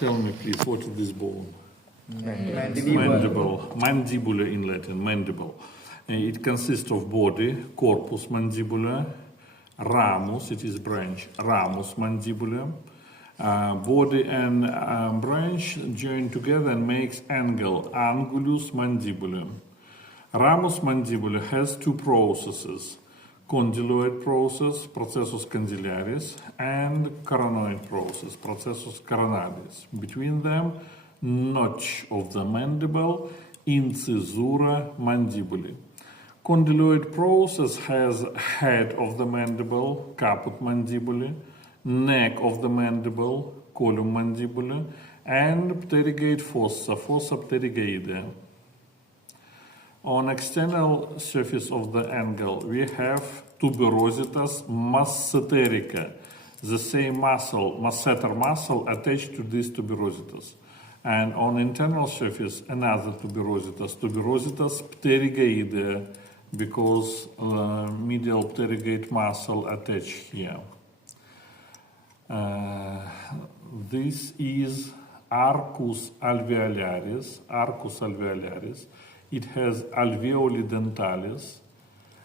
Tell me, please, what is this bone? Mandible. Mandibula in Latin, mandible. It consists of body, corpus mandibular, ramus, it is branch, ramus mandibular. Body and branch join together and makes angle, angulus mandibular. Ramus mandibular has two processes, condyloid process, processus condylaris, and coronoid process, processus coronalis. Between them, notch of the mandible, incisura mandibuli. Condyloid process has head of the mandible, caput mandibuli, neck of the mandible, column mandibuli, and pterygate fossa, fossa pterygoidea. On external surface of the angle, we have tuberositas masseterica, the same muscle, masseter muscle attached to this tuberositas. And on internal surface, another tuberositas, tuberositas pterygoidea, because medial pterygate muscle attached here. This is arcus alveolaris, arcus alveolaris. It has alveoli dentalis,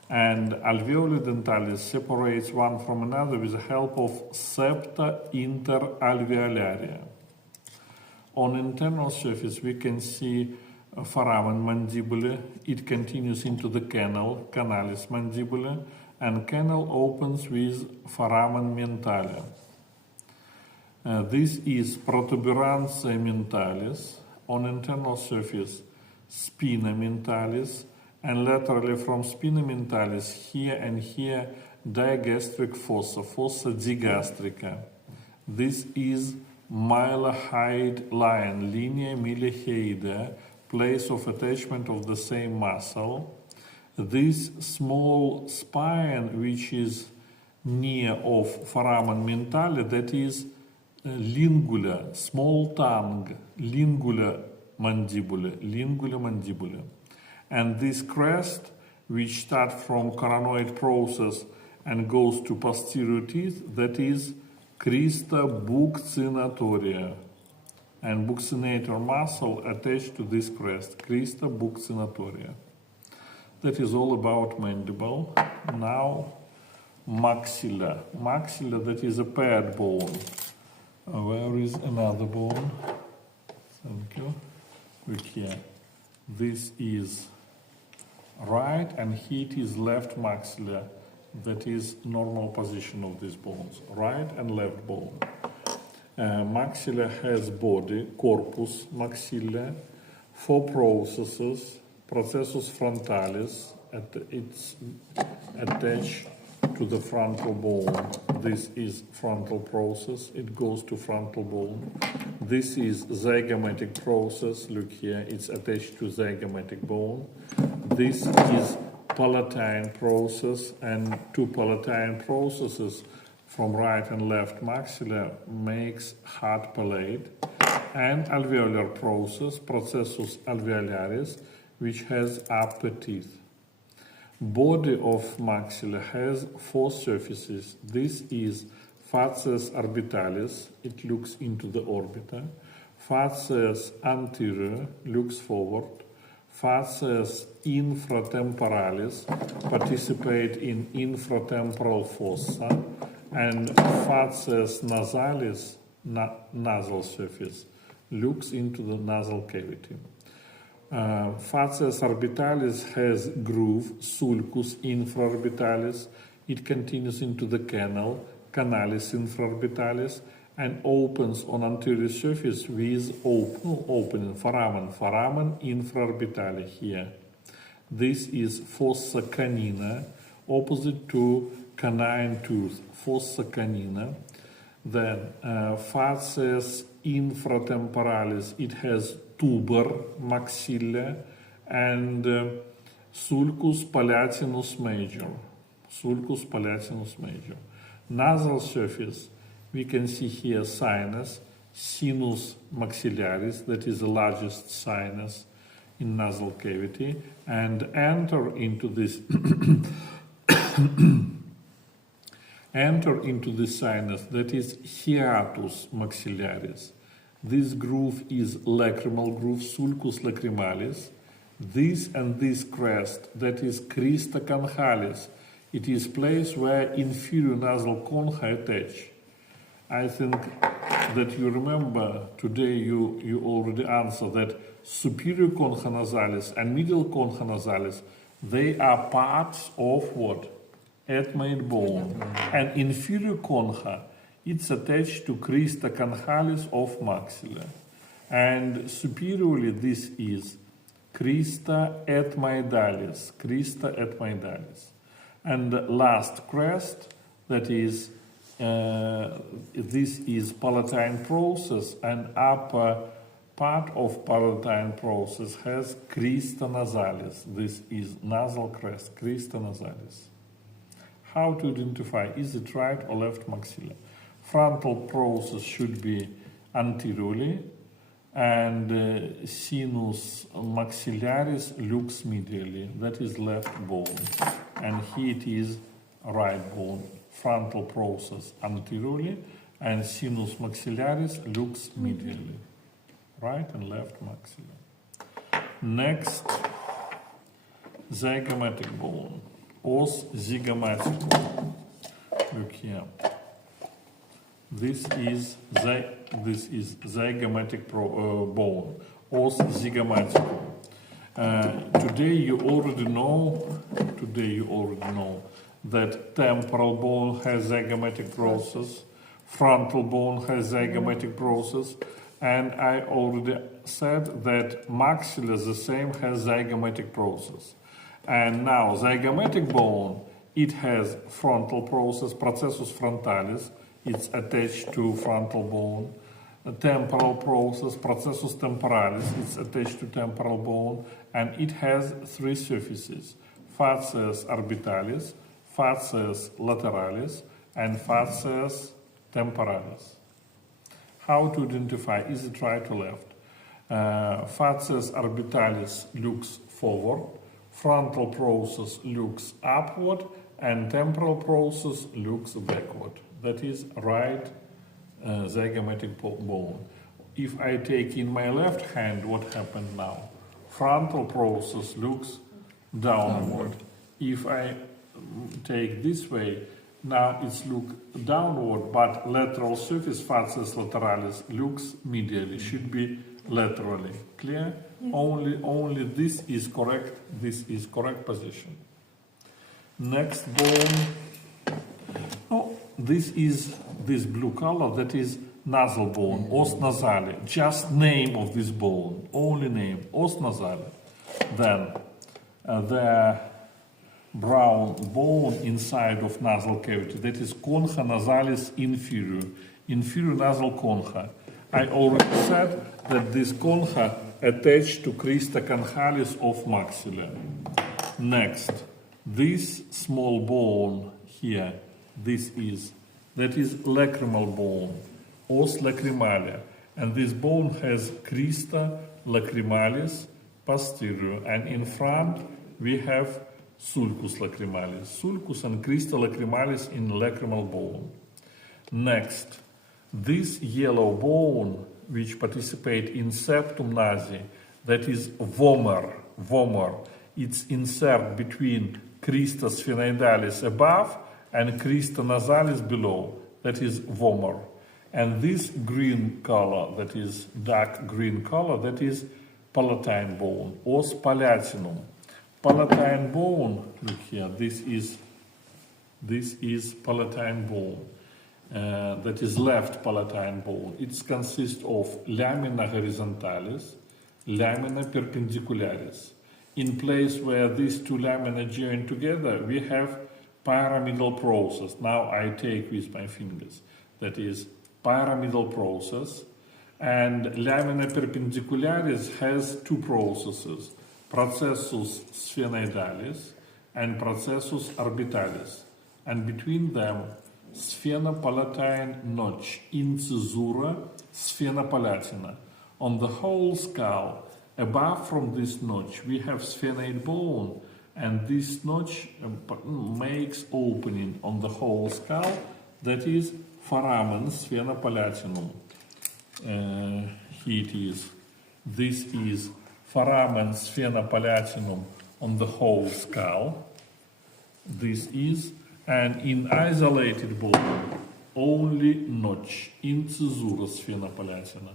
and alveoli dentalis separates one from another with the help of septa interalveolaria. On internal surface, we can see foramen mandibula. It continues into the canal, canalis mandibula, and canal opens with foramen mentalia. This is protuberantia mentalis. On internal surface, spina mentalis, and laterally from spina mentalis, here and here, digastric fossa, fossa digastrica. This is mylohyoid line, linea mylohyoidea, place of attachment of the same muscle. This small spine, which is near of foramen mentalis, that is lingula, small tongue, lingula mandibula. And this crest, which starts from coronoid process and goes to posterior teeth, that is crista buccinatoria, and buccinator muscle attached to this crest, crista buccinatoria. That is all about mandible. Now maxilla. Maxilla, that is a paired bone. Where is another bone? Thank you. Look here. This is right, and here it is left maxilla. That is normal position of these bones, right and left bone. Maxilla has body, corpus, maxilla, four processes, processus frontalis, it's attached to the frontal bone. This is frontal process, it goes to frontal bone. This is zygomatic process, look here, it's attached to zygomatic bone. This is palatine process, and two palatine processes from right and left maxilla makes hard palate, and alveolar process, processus alveolaris, which has upper teeth. Body of maxilla has four surfaces. This is facies orbitalis, it looks into the orbiter. Facies anterior, looks forward. Facies infratemporalis, participate in infratemporal fossa. And facies nasalis, nasal surface, looks into the nasal cavity. Facies orbitalis has groove, sulcus infraorbitalis. It continues into the canal, canalis infraorbitalis, and opens on anterior surface with opening, foramen infraorbitali here. This is fossa canina, opposite to canine tooth, fossa canina. Then facies infratemporalis, it has tuber maxilla, and sulcus palatinus major, sulcus palatinus major. Nasal surface, we can see here sinus, sinus maxillaris, that is the largest sinus in nasal cavity, and enter into this sinus, that is hiatus maxillaris. This groove is lacrimal groove, sulcus lacrimalis. This and this crest, that is crista conchalis, it is place where inferior nasal concha attach. I think that you remember today you already answered that superior concha nasalis and middle concha nasalis, they are parts of what? Ethmoid bone. And inferior concha, it's attached to crista conchalis of maxilla. And superiorly this is crista ethmoidalis, crista ethmoidalis. And the last crest, that is, this is palatine process, and upper part of palatine process has crista nasalis. This is nasal crest, crista nasalis. How to identify, is it right or left maxilla? Frontal process should be anteriorly, and sinus maxillaris lux medially, that is left bone, and here it is right bone. Frontal process anteriorly, and sinus maxillaris lux medially, right and left maxilla. Next, zygomatic bone, os zygomaticum. Look here. This is zygomatic bone, os zygomaticum. Today you already know that temporal bone has zygomatic process, frontal bone has zygomatic process, and I already said that maxilla the same has zygomatic process. And now zygomatic bone, it has frontal process, processus frontalis, it's attached to frontal bone. A temporal process, processus temporalis, it's attached to temporal bone, and it has three surfaces: facies orbitalis, facies lateralis, and facies temporalis. How to identify, is it right or left? Facies orbitalis looks forward, frontal process looks upward, and temporal process looks backward. That is right zygomatic bone. If I take in my left hand, what happened now? Frontal process looks downward. If I take this way, now it's look downward, but lateral surface facies lateralis looks medially, should be laterally. Clear? Yes. Only this is correct. This is correct position. Next bone. Oh, this is this blue color. That is nasal bone, os nasale. Just name of this bone. Only name, os nasale. Then the brown bone inside of nasal cavity, that is concha nasalis inferior, inferior nasal concha. I already said that this concha attached to crista conchalis of maxilla. Next, this small bone here, that is lacrimal bone, os lacrimalia, and this bone has crista lacrimalis posterior, and in front we have sulcus lacrimalis, sulcus and crista lacrimalis in lacrimal bone. Next, this yellow bone which participate in septum nasi, that is vomer, it's insert between crista sphenoidalis above and crista nasalis below, that is vomer. And this green color, that is dark green color, that is palatine bone, os palatinum. Palatine bone, look here, this is palatine bone, that is left palatine bone. It consists of lamina horizontalis, lamina perpendicularis. In place where these two lamina join together, we have pyramidal process. Now I take with my fingers, that is pyramidal process, and lamina perpendicularis has two processes, processus sphenoidalis and processus orbitalis, and between them sphenopalatine notch, incisura sphenopalatina. On the whole skull, above from this notch, we have sphenoid bone, and this notch makes opening on the whole skull, that is foramen sphenopalatinum. here it is. This is foramen sphenopallatinum on the whole skull. This is, and in isolated bone, only notch, incisura sphenopallatina.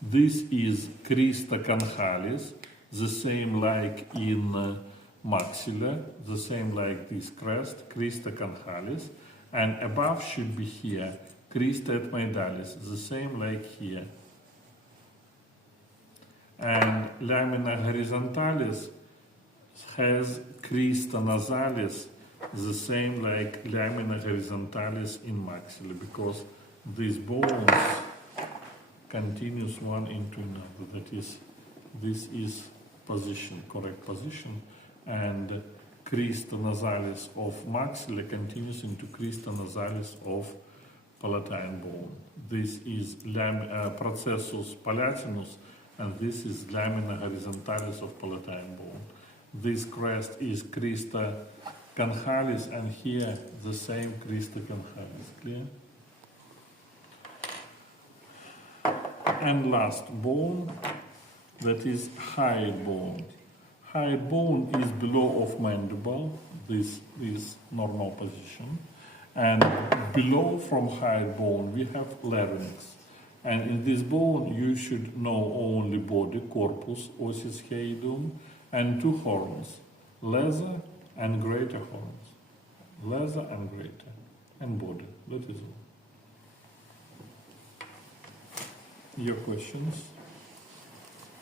This is crista canhalis, the same like in maxilla, the same like this crest, crista canhalis, and above should be here, crista etmoidalis, the same like here. And lamina horizontalis has crista nasalis, the same like lamina horizontalis in maxilla, because these bones continues one into another. That is, this is position, correct position, and crista nasalis of maxilla continues into crista nasalis of palatine bone. This is processus palatinus, and this is lamina horizontalis of palatine bone. This crest is crista canhalis, and here the same crista canhalis. Clear? And last bone, that is hyoid bone. Hyoid bone is below of mandible, this is normal position. And below from hyoid bone we have larynx. And in this bone you should know only body, corpus, ossis hyoidum, and two horns, lesser and greater horns. Lesser and greater, and body, that is all. Your questions?